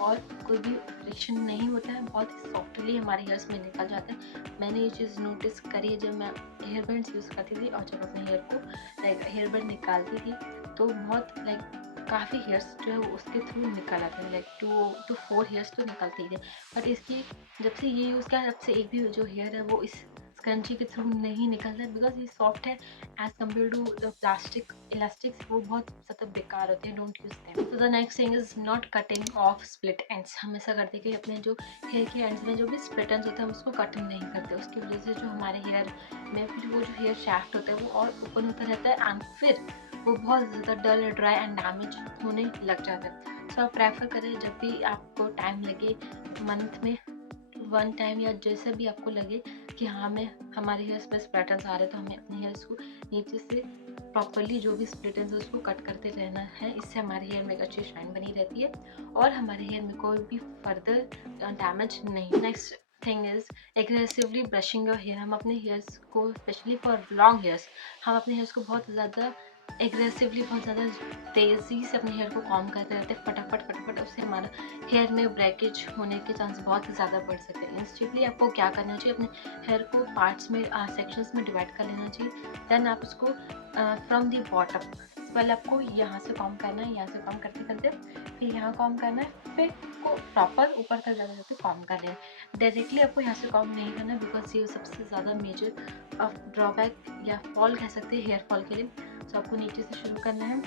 और कोई भी फ्रिक्शन नहीं होता है, बहुत ही सॉफ्टली हमारे हेयर्स में निकल जाते हैं। मैंने ये चीज़ नोटिस करी है जब मैं हेयर बैंड्स यूज़ करती थी और जब अपने हेयर को लाइक हेयर बैंड निकालती थी, तो बहुत लाइक काफ़ी हेयर्स जो है वो उसके थ्रू निकल आते हैं, लाइक 2 to 4 हेयर्स तो निकलते ही थे। बट इसकी जब से ये यूज़ किया तब से एक भी जो हेयर है वो इस स्क्रंची के थ्रू नहीं निकलता है, बिकॉज ये सॉफ्ट है as compare to the plastic elastics, वो बहुत ज़्यादा बेकार होते हैं, डोंट यूज देम। तो the next thing is not cutting off split ends. हमेशा करते कि अपने जो हेयर के एंड्स में जो भी स्प्लिट एंड्स होते हैं हम उसको कटिंग नहीं करते, उसकी वजह से जो हमारे हेयर में फिर वो जो हेयर शाफ्ट होता है वो और ओपन होता रहता है एंड फिर वो बहुत ज़्यादा डल, ड्राई एंड डैमेज होने लग जाता है। सो आप प्रेफर करें जब भी आपको टाइम लगे, मंथ में 1 टाइम या जैसे भी आपको लगे कि हाँ हमें हमारे हेयर्स पे स्प्लिटेंस आ रहे हैं, तो हमें अपने हेयर्स को नीचे से प्रॉपरली जो भी स्प्लिटेंस है उसको कट करते रहना है। इससे हमारे हेयर में एक अच्छी शाइन बनी रहती है और हमारे हेयर में कोई भी फर्दर डैमेज नहीं। Next thing is aggressively brushing your hair. हम अपने हेयर्स को स्पेशली फॉर लॉन्ग हेयर्स हम अपने हेयर्स को बहुत ज़्यादा एग्रेसिवली, बहुत ज़्यादा तेज़ी से अपने हेयर को कॉम्ब करते रहते हैं, फटाफट फटाफट। उससे हमारा हेयर में ब्रेकेज होने के चांस बहुत ज़्यादा बढ़ सकते हैं। इंस्टेंटली आपको क्या करना चाहिए, अपने हेयर को पार्ट्स में सेक्शंस में डिवाइड कर लेना चाहिए। देन आप उसको फ्रॉम दी बॉटम पहले आपको यहाँ से कॉम्ब करना है, यहाँ से कॉम्ब करते करते फिर यहाँ कॉम्ब करना है, फिर को प्रॉपर ऊपर तक जाते जाते कॉम्ब कर लेना है। डायरेक्टली आपको यहाँ से कॉम्ब नहीं करना, बिकॉज ये सबसे ज़्यादा मेजर ड्रॉबैक या फॉल कह सकते हैं हेयर फॉल के लिए। तो आपको नीचे से शुरू करना है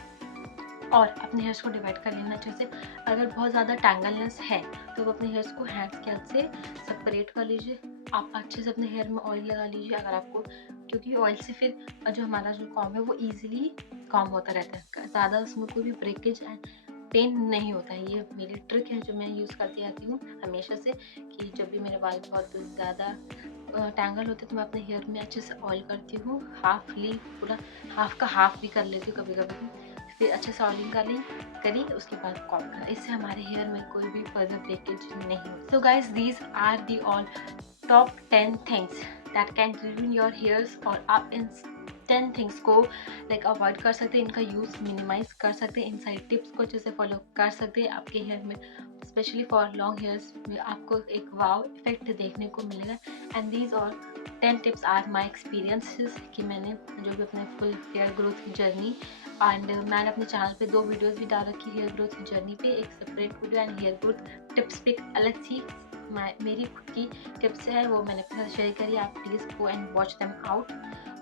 और अपने हेयर्स को डिवाइड कर लेना अच्छे से। अगर बहुत ज़्यादा टैंगलनेस है तो अपने हेयर्स को हैंड्स के हेल्प से सेपरेट कर लीजिए। आप अच्छे से अपने हेयर में ऑयल लगा लीजिए अगर आपको, क्योंकि ऑयल से फिर जो हमारा जो कॉम्ब है वो ईजिली कॉम्ब होता रहता है, ज़्यादा उसमें कोई भी ब्रेकेज एंड पेन नहीं होता है। ये मेरी ट्रिक है जो मैं यूज़ करती आती हूँ हमेशा से, कि जब भी मेरे बाल बहुत ज़्यादा टैंगल होते तो मैं अपने हेयर में अच्छे से ऑयल करती हूँ, हाफली पूरा हाफ का हाफ भी कर लेती हूँ कभी कभी। फिर अच्छे से ऑयलिंग करी उसके बाद कॉम करा, इससे हमारे हेयर में कोई भी फर्दर ब्रेकेज नहीं हो। So guys these are the all top 10 things that can ruin your hairs, और आप इन 10 थिंग्स को लाइक अवॉइड कर सकते हैं, इनका यूज़ मिनिमाइज कर सकते हैं, इन सारी टिप्स को अच्छे से फॉलो कर सकते हैं। आपके हेयर में स्पेशली फॉर लॉन्ग हेयर्स में आपको एक वाव इफेक्ट देखने को मिलेगा। And these all 10 tips are my experiences, कि मैंने जो भी अपने फुल हेयर ग्रोथ की जर्नी, एंड मैंने अपने चैनल पे 2 वीडियोस भी डाल रखी है हेयर ग्रोथ की जर्नी पे, एक separate video and hair growth tips पे अलग सी मेरी खुद की टिप्स है वो मैंने अपने साथ शेयर करी। आप please go and watch them out.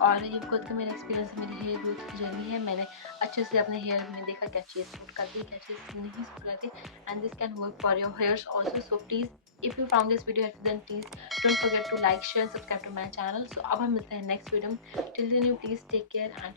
और ये खुद का मेरा एक्सपीरियंस है, मेरी हेयर ग्रोथ की जर्नी है। मैंने अच्छे से अपने हेयर में देखा क्या चीज़ सूट करती है, क्या चीज़ नहीं सूट करती, and this can work for your hairs also. So please if you found this video helpful then please don't forget to like share subscribe to my channel. So अब हम मिलते हैं नेक्स्ट वीडियो में। Till then you please take care and